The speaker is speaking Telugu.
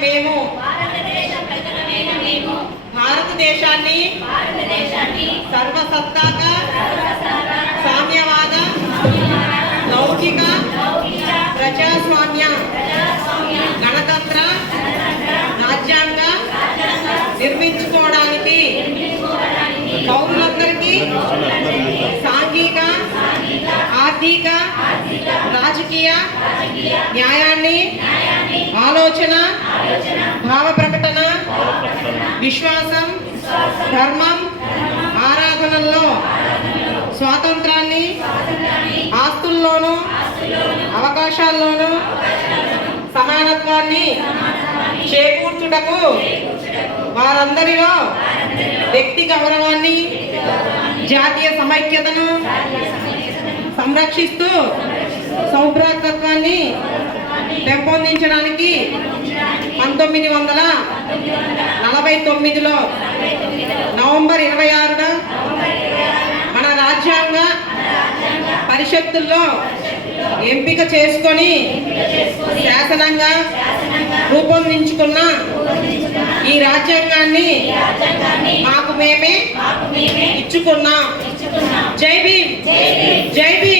మేము. భారతదేశాన్ని సర్వసత్తాక సామ్యవాద లౌకిక ప్రజాస్వామ్య గణతంత్ర రాజ్యాంగ నిర్మించుకోవడానికి పౌరులందరికీ సాంఘిక ఆర్థిక రాజకీయ న్యాయాన్ని ఆలోచన భావ ప్రకటన విశ్వాసం ధర్మం ఆరాధనల్లో స్వాతంత్రాన్ని ఆస్తుల్లోనూ అవకాశాల్లోనూ సమానత్వాన్ని చేకూర్చుటకు వారందరిలో వ్యక్తి గౌరవాన్ని జాతీయ సమైక్యతను సంరక్షిస్తూ సౌభ్రాతత్వాన్ని పెంపొందించడానికి పంతొమ్మిది వందల నలభై తొమ్మిదిలో నవంబర్ ఇరవై ఆరున మన రాజ్యాంగ పరిషత్తుల్లో ఎంపిక చేసుకొని శాసనంగా రూపొందించుకున్న ఈ రాజ్యాంగాన్ని మాకు మేమే ఇచ్చుకున్నాం. జై భీమ్. జై భీమ్.